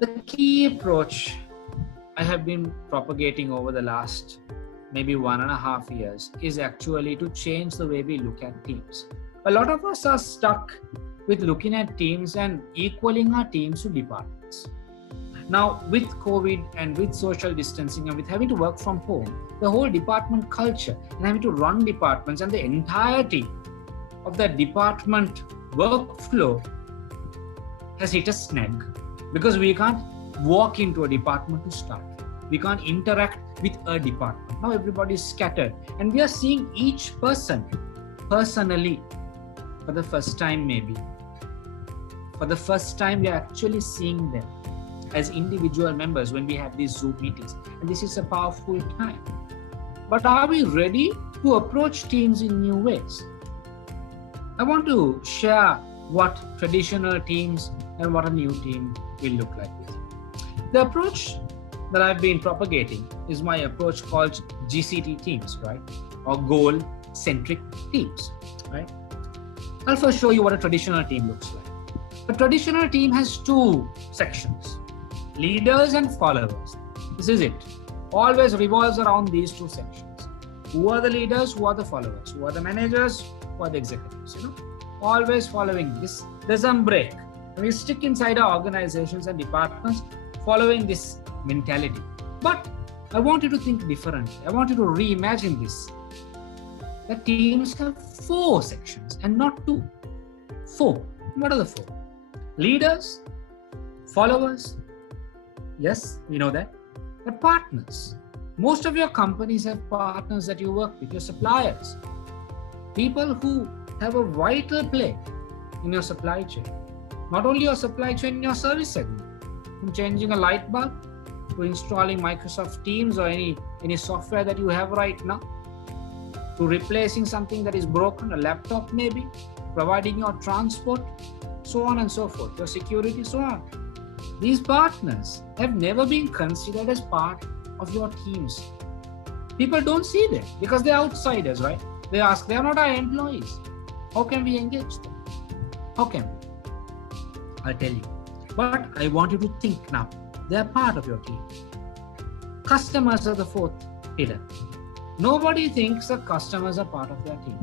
The key approach I have been propagating over the last maybe 1.5 years is actually to change the way we look at teams. A lot of us are stuck with looking at teams and equaling our teams to departments. Now, with COVID and with social distancing and with having to work from home, the whole department culture and having to run departments and the entirety of that department workflow has hit a snag because we can't walk into a department to start. We can't interact with a department. Now everybody is scattered and we are seeing each person personally for the first time maybe. For the first time, we are actually seeing them as individual members when we have these Zoom meetings. And this is a powerful time. But are we ready to approach teams in new ways? I want to share what traditional teams and what a new team will look like with you. The approach that I've been propagating is my approach called GCT teams, right? Or Goal Centric Teams, right? I'll first show you what a traditional team looks like. A traditional team has two sections, leaders and followers. This is it. Always revolves around these two sections. Who are the leaders? Who are the followers? Who are the managers? Who are the executives? Always following this. There's some break. We stick inside our organizations and departments following this mentality. But I want you to think differently. I want you to reimagine this. The teams have 4 sections and not 2. 4. What are the 4? Leaders, followers, yes, we know that, but partners. Most of your companies have partners that you work with, your suppliers, people who have a vital play in your supply chain. Not only your supply chain, your service segment, from changing a light bulb to installing Microsoft Teams or any software that you have right now, to replacing something that is broken, a laptop maybe, providing your transport, so on and so forth, your security, so on. These partners have never been considered as part of your teams. People don't see them because they're outsiders, right? They ask, they're not our employees. How can we engage them? How can we? I'll tell you. But I want you to think now. They're part of your team. Customers are the 4th pillar. Nobody thinks that customers are part of their team.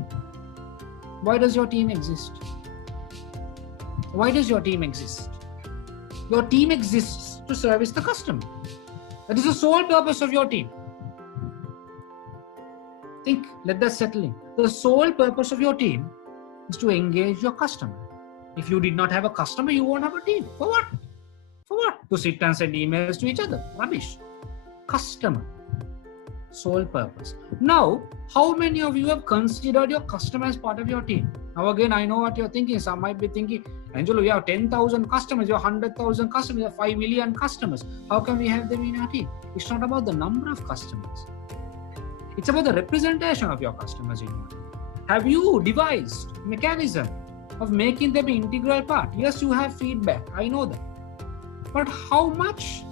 Why does your team exist? Why does your team exist? Your team exists to service the customer. That is the sole purpose of your team. Think, let that settle in. The sole purpose of your team is to engage your customer. If you did not have a customer, you won't have a team. For what? For what? To sit and send emails to each other. Rubbish. Customer. Sole purpose. Now, how many of you have considered your customer as part of your team? Now again, I know what you're thinking. Some might be thinking, Angelo, you have 10,000 customers, you have 100,000 customers, you have 5 million customers. How can we have them in our team? It's not about the number of customers. It's about the representation of your customers in your team. Have you devised a mechanism of making them an integral part? Yes, you have feedback. I know that. But how much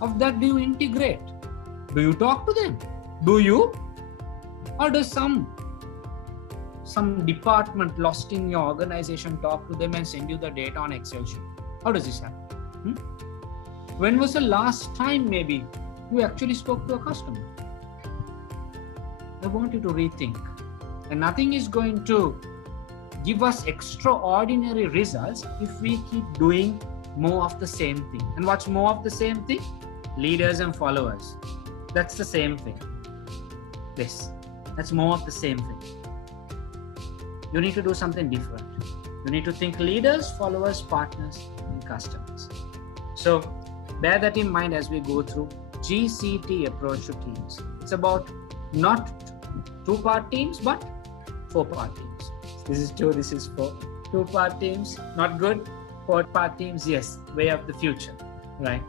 of that do you integrate? Do you talk to them? Do you? Or does some department lost in your organization talk to them and send you the data on Excel sheet? How does this happen? When was the last time maybe you actually spoke to a customer? I want you to rethink. And nothing is going to give us extraordinary results if we keep doing more of the same thing. And what's more of the same thing? Leaders and followers. That's the same thing. That's more of the same thing. You need to do something different. You need to think leaders, followers, partners, and customers. So bear that in mind as we go through GCT approach to teams. It's about not 2-part teams, but 4-part teams. This is 2, this is 4. 2-part teams, not good. 4-part teams, yes, way of the future, right?